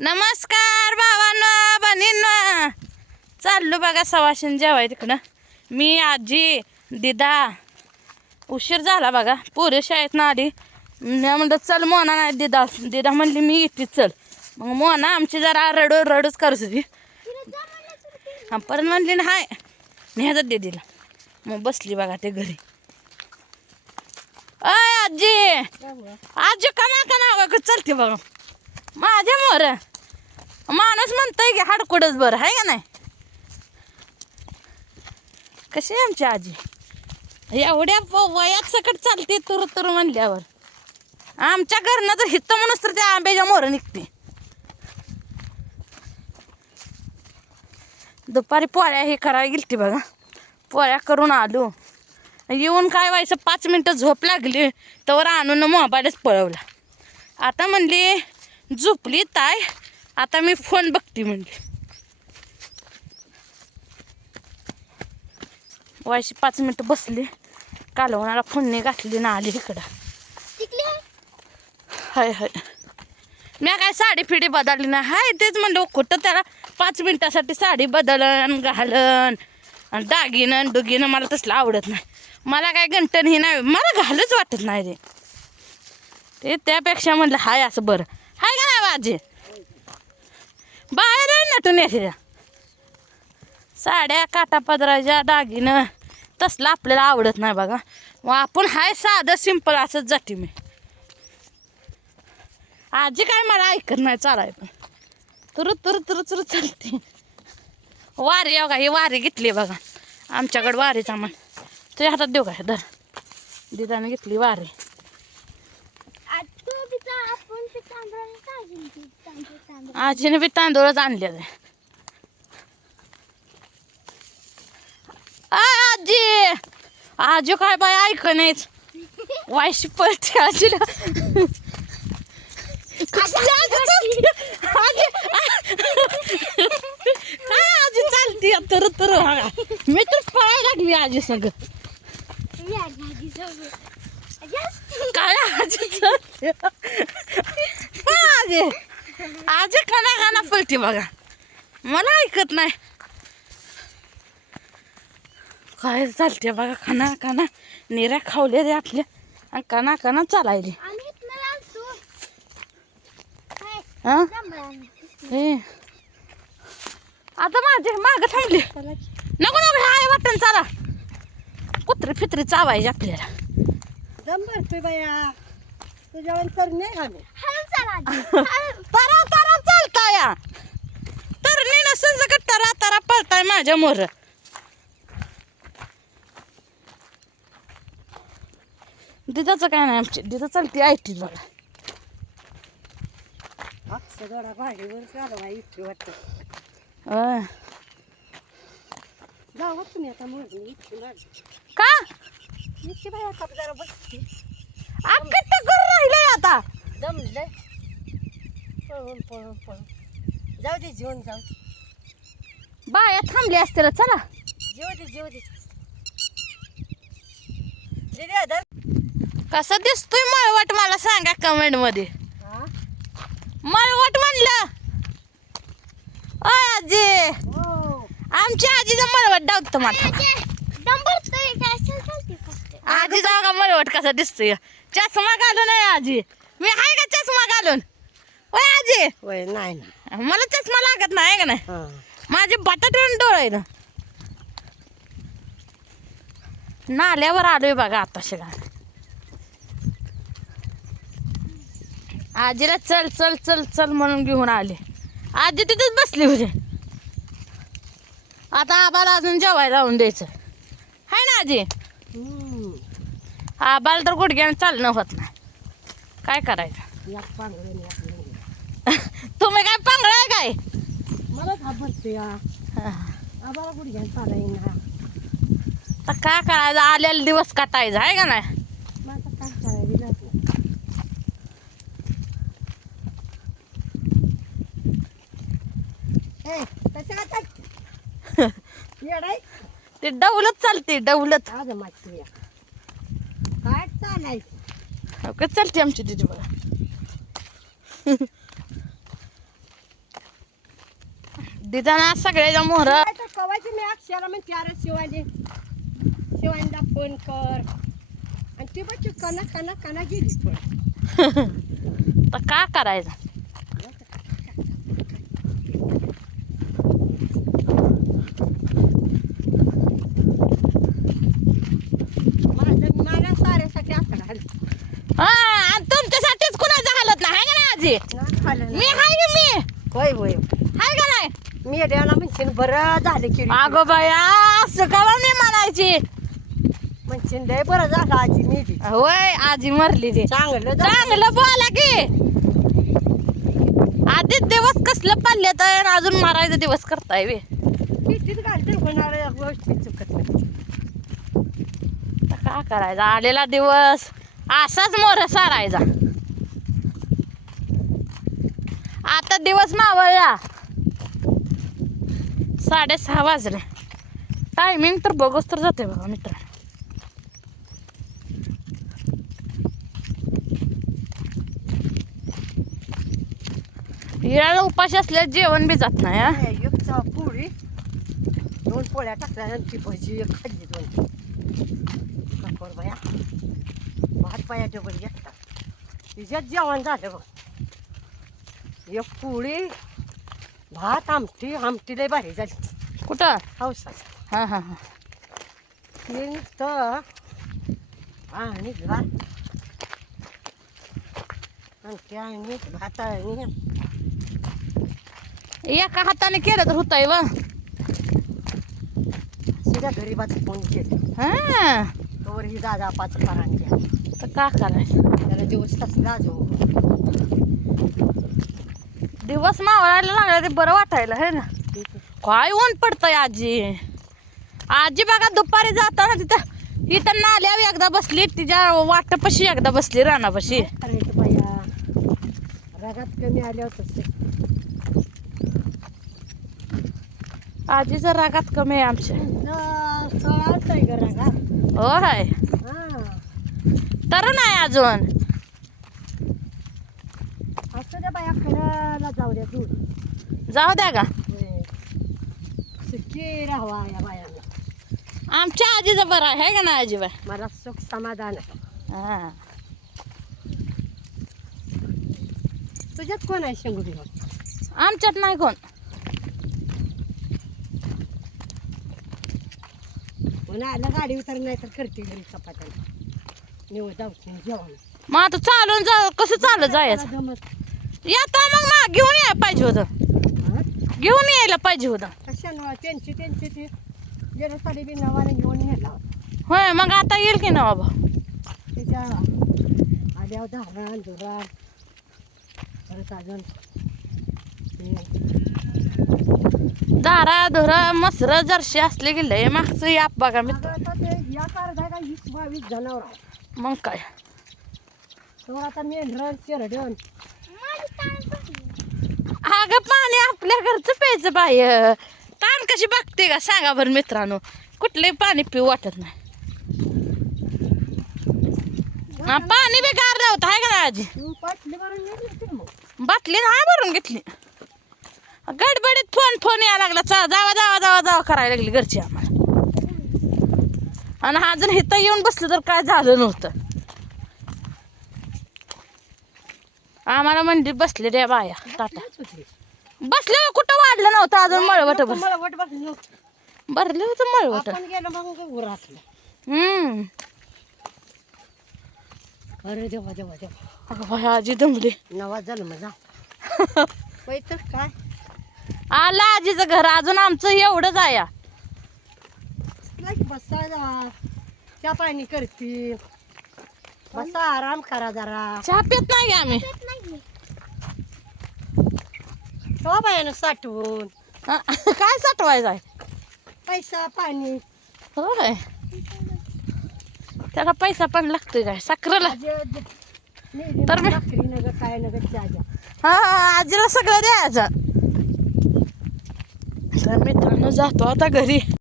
नमस्कार भावांनो बहिणींनो, चाललो बघा सवाशीन जेवाय तिकडं. मी आजी दिदा उशीर झाला बघा. पोरी शाळेत ना आली. मी म्हणलं चल मोना नाही दिदा दिदा म्हणली मी येते चल. मग मोना आमची जरा रडूच करत होती. परत म्हणली ना हाय न्यायचं दिदीला. मग बसली बघा ते घरी. अय आजी आजी कना चलते बघा माझ्या मोर. माणूस म्हणतोय की हाडकुडच बरं आहे का नाही. कशी आहे आमची आजी एवढ्या वयात सकट चालते तुर म्हणल्यावर. आमच्या घरनं तर हित्त म्हणून तर त्या आंब्याच्या मोर निघते. दुपारी पोळ्या हे करायला गेलती बघा. पोळ्या करून आलो. येऊन काय व्हायचं 5 मिनटं झोप लागली तर आणून मोबाईलच पळवला. आता म्हणली झोपली ताय आता मी फोन बघते म्हणली. व्हायची 5 मिनटं बसली कालवणाला फोडणी घातली ना आली इकडं. हाय हाय मी काय साडी फिडी बदलली ना हाय तेच म्हणलं खोटं त्याला 5 मिनटासाठी साडी बदलन घालन दागिनं डुगिनं मला तसलं आवडत नाही. मला काय गंटन ही नाही मला घालूच वाटत नाही ते त्यापेक्षा म्हणलं हाय असं बरं हाय का नाही बाजी. बाहेर नटून येते साड्या काटा पदराच्या दागिनं तसलं आपल्याला आवडत नाही बघा. व आपण हाय साधं सिंपल असंच जाते मी. आजी काय मला ऐकत नाही चालाय पण तुरु चालते. वारी बघा ही वारी घेतली बघा आमच्याकडे वारीचा मन तुझ्या हातात देऊ काय धर. दिदाने घेतली वारी. आजीने बी तांदूळच आणले. आजी आजी काय बाय ऐक नाहीच वायशी पळते आजीला. आजी चालती तर मी तर पळायला लागली आजी संग. काय आजी चालते आजी आजी काना पळते बघा मला ऐकत नाही. काय चालते बघा काना निऱ्या खावले रे आपल्या आणि काना चालायले. हे आता माझे माग थांबली नको हाय वाटण चाला. कुत्री फित्री चावायची आपल्याला. तारा चालताय तरणी नसून सगळं तारा पळताय माझ्या मोर. दिदाचं काय नाही आमची दिदा चालती आयटी बघा. का राहिलंय आता जमलंय पळून जाऊ दे जेवण जाऊ बाया थांबली असते चला. जेव दे कसं दिसतोय मळवट मला सांगा कमेंट मध्ये. मळवट म्हणलं आजी आमच्या आजीचा मळवट डावतो मला. आजी जागा मळवट कसा दिसतोय. चष्मा घालून आहे आजी मी आहे का चष्मा घालून. ओय आजी वय नाही ना मला चष्मा लागत नाही का नाही. माझे बटाटे डोळे ना नाल्यावर आलोय बघा आता शिगा. आजीला चल चल चल चल म्हणून घेऊन आले. आजी तिथेच बसली होती. आता आबाला अजून जेवायला लावून द्यायचं हाय ना आजी. आबाला तर गुडघ्यानं चालणं होत नाही काय करायचं. तुम्ही काय पांगळाय काय मला घाबरते आबाला गुडघ्यानं चालायला. तर काय करायचं आलेला दिवस काटायचा आहे का नाही. माझं काय करायला ते डवलत चालते डवलत काय चालायचं चालते आमची तिथे बघा. दिदाना सगळ्याच्या मोहर कवायची मी अक्षरा म्हणते अरे शिवानीला फोन कर आणि ती बच्ची कना गेली पण तर का करायचं. मला साऱ्यासाठी आकडा हा आणि तुमच्यासाठीच कुणाचं हालत नाही हाय का नाही आजी. मी हाय का मी होय होय हाय का नाही. मी द्यायला म्हणशील बरं झालं की अगं बाया असं का मी म्हणायची. म्हणशील लय बरं झालं आजी मी बी. होय आजी मरली रे. चांगलं चांगलं बोला की. आधीच दिवस कसलं पडले तर अजून मारायचा दिवस करताय वे. कितीच घालते होणार गोष्टी चुकत नाही. का करायचा आलेला दिवस असाच मोर सारायचा. आता दिवस मावळला 6:30 वाजले. टायमिंग तर बघूच तर जाते बघा मित्रांनो. हिराला उपाशी असल्या जेवण बी जात नाही. हा एक पोळी 2 पोळ्या टाकल्यानंतर ती भजी एक खाल्ली 2 काकोर बाया भात पाया डबल घेतला तिच्यात जेवण झालं बघ. एक पोळी भात आमटी लय भारी झाली. कुठं पावसाचं हा हा हा ते नुसतं आणि भात आमटी आणि भात आणि एका हाताने केलं तर होतंय व. सगळ्या गरीबाचं फोन केलं हा तोवर ही दादा 5 पाराने घ्या तर का करायचं. त्याला दिवस कसला जो दिवस मावळायला लागला ते बरं वाटायला है ना. काय ऊन पडतंय आजी. आजी बघा दुपारी जाताना तिथं इथं नाल्यावर एकदा बसली तिच्या वाटपाशी एकदा बसली रानापाशी. करायचं बाया रागात कमी आल्या होतं. आजीचं रागात कमी आहे आमच्या. सळाच आहे ग रागात. होय हा तरुण आहे अजून. असं त्या बाया खराला जाऊ द्या दूर जाऊ द्या का. सुखी राहावा या बायांना. आमच्या आजीचं बरं आहे का नाही आजीबाई. मला सुख समाधान आहे. हा तुझ्यात कोण आहे शेंगुडी. आमच्यात नाही कोण. म्हणून आला गाडी उतर नाही तर करते घरी चपात्याला निवड जाऊ जेवण. मग आता चालून जा कसं चालत जायचं. जमत येता मग घेऊन यायला पाहिजे होतं. हा? घेऊन यायला पाहिजे होतं. कशाला त्यांची ते गेल्या साडी बी नवाने घेऊन नेला होय मग आता येईल की ना बाबा. त्याच्या आल्यावर धारण धुरण परत अजून दारा धुरा मसर जरशी असले की लय मागचं याप बघा मी. आता ते या कारदा का 20-22 जनावर आहे. मग काय तर आता मेंढर शेरडण अगं पाणी आपल्या घरचं प्यायचं बाय. ताण कशी बघते का सांगा बरं मित्रांनो. कुठले पाणी पिऊ वाटत नाही. हा, पाणी बी गार नव्हतं आहे का नाही आजी. पाटली भरून नेली मग बाटली नाही भरून घेतली. गडबडीत फोन यायला लागला. जावा जावा जावा जावा करायला लागली घरची आम्हाला. आणि अजून इथं येऊन बसलं तर काय झालं नव्हतं. आम्हाला म्हणजे बसले रे बाया टाटा. बसले कुठं वाढलं नव्हतं अजून. मळवट मळवट बघ भरले होतं मळवट. आपण गेलो मग उरातलं. अरे देवा देवा देवा अगं बाई आजी दमली. नवा जन्म जा बाई तर काय आलं आजीचं घर अजून आमचं एवढंच आहे. बसा जा चहा पाणी करते बसा आराम करा जरा. चहा पित नाही आम्ही. ठेवा बायानं साठवून काय साठवायचं आहे. पैसा पाणी होय त्याला पैसा पण लागतोय काय साखरेला. तर मी भाकरी नग काय नग चहा द्या. हा आजीला सगळं द्यायचं. तर मित्रांनो जातो आता घरी.